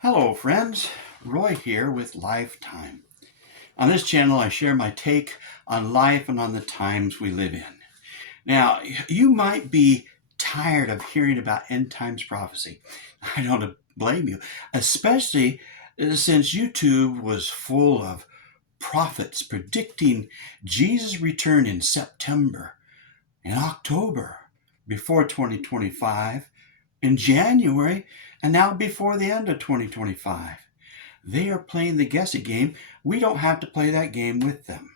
Hello, friends. Roy here with Lifetime. On this channel, I share my take on life and on the times we live in. Now, you might be tired of hearing about end times prophecy. I don't blame you, especially since YouTube was full of prophets predicting Jesus' return in September, in October, before 2025, in January, and now before the end of 2025. They are playing the guessing game. We don't have to play that game with them.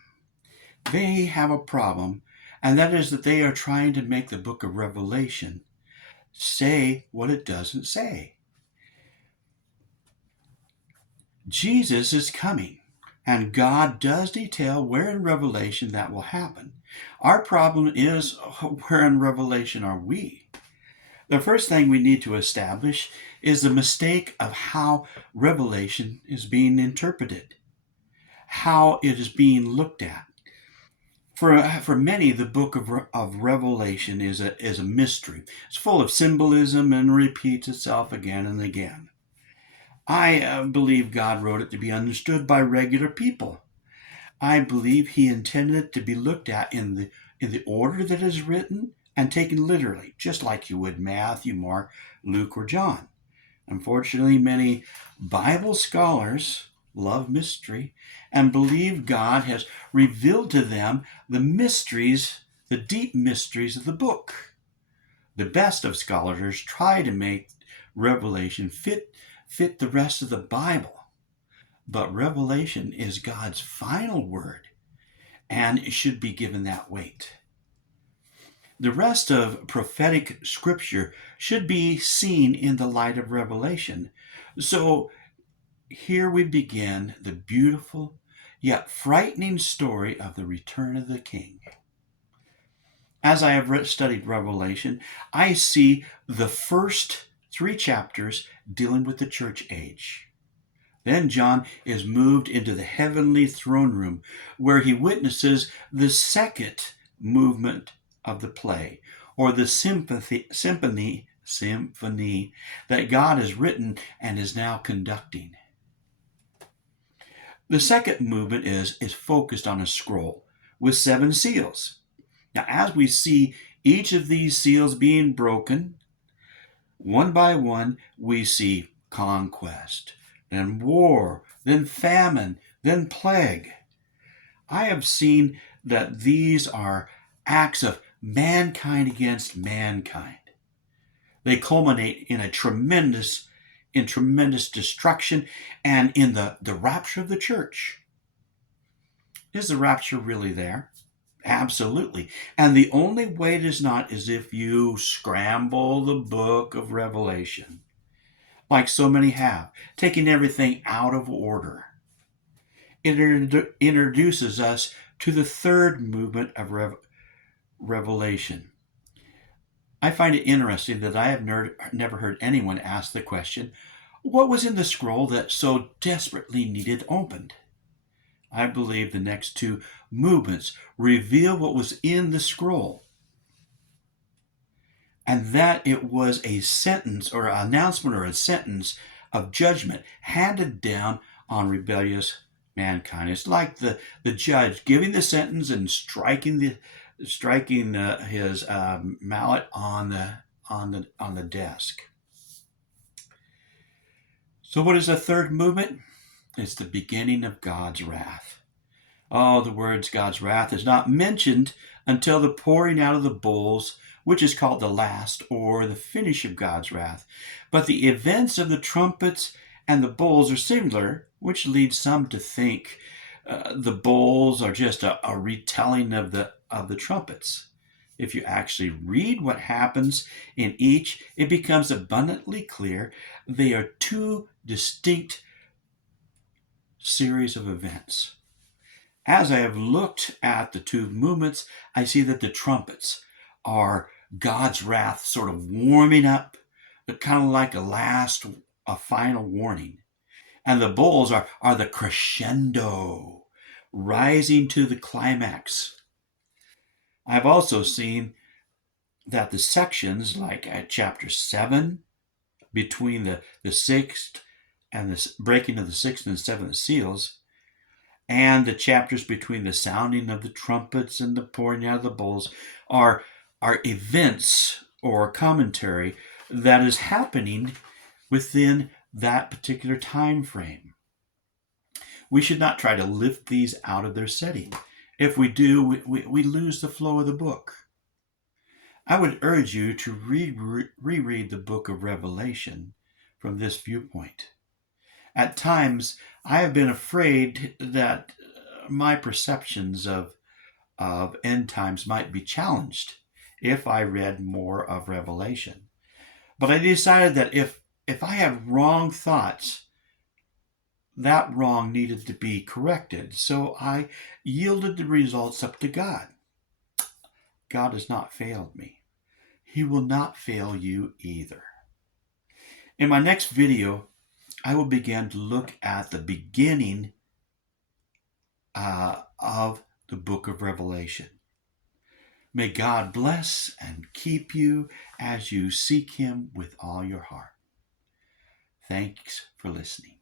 They have a problem, and that is that they are trying to make the book of Revelation say what it doesn't say. Jesus is coming, and God does detail where in Revelation that will happen. Our problem is, where in Revelation are we? The first thing we need to establish is the mistake of how Revelation is being interpreted, how it is being looked at. For many, the book of Revelation is a mystery. It's full of symbolism and repeats itself again and again. I believe God wrote it to be understood by regular people. I believe He intended it to be looked at in the order that is written and taken literally, just like you would Matthew, Mark, Luke, or John. Unfortunately, many Bible scholars love mystery and believe God has revealed to them the mysteries, the deep mysteries of the book. The best of scholars try to make Revelation fit the rest of the Bible, but Revelation is God's final word, and it should be given that weight. The rest of prophetic scripture should be seen in the light of Revelation. So here we begin the beautiful yet frightening story of the return of the King. As I have studied Revelation, I see the first 3 chapters dealing with the church age. Then John is moved into the heavenly throne room where he witnesses the second movement of the play, or the symphony that God has written and is now conducting. The second movement is focused on a scroll with 7 seals. Now, as we see each of these seals being broken, one by one, we see conquest, then war, then famine, then plague. I have seen that these are acts of mankind against mankind. They culminate in tremendous destruction and in the rapture of the church. Is the rapture really there? Absolutely. And the only way it is not is if you scramble the book of Revelation, like so many have, taking everything out of order. It introduces us to the third movement of Revelation. I find it interesting that I have never heard anyone ask the question, what was in the scroll that so desperately needed opened? I believe the next 2 movements reveal what was in the scroll, and that it was a sentence or an announcement or a sentence of judgment handed down on rebellious mankind. It's like the judge giving the sentence and striking his mallet on the desk. So what is the third movement? It's the beginning of God's wrath. Oh, the words God's wrath is not mentioned until the pouring out of the bowls, which is called the last or the finish of God's wrath. But the events of the trumpets and the bowls are similar, which leads some to think the bowls are just a retelling of the trumpets. If you actually read what happens in each, it becomes abundantly clear they are 2 distinct series of events. As I have looked at the 2 movements, I see that the trumpets are God's wrath sort of warming up, but kind of like a final warning. And the bowls are the crescendo, rising to the climax. I've also seen that the sections, like at chapter 7, between the 6th and the breaking of the sixth and seventh seals, and the chapters between the sounding of the trumpets and the pouring out of the bowls are events or commentary that is happening within that particular time frame. We should not try to lift these out of their setting. If we do, we lose the flow of the book. I would urge you to reread the book of Revelation from this viewpoint. At times, I have been afraid that my perceptions of end times might be challenged if I read more of Revelation. But I decided that if I have wrong thoughts, that wrong needed to be corrected. So I yielded the results up to God. God has not failed me. He will not fail you either. In my next video, I will begin to look at the beginning of the book of Revelation. May God bless and keep you as you seek Him with all your heart. Thanks for listening.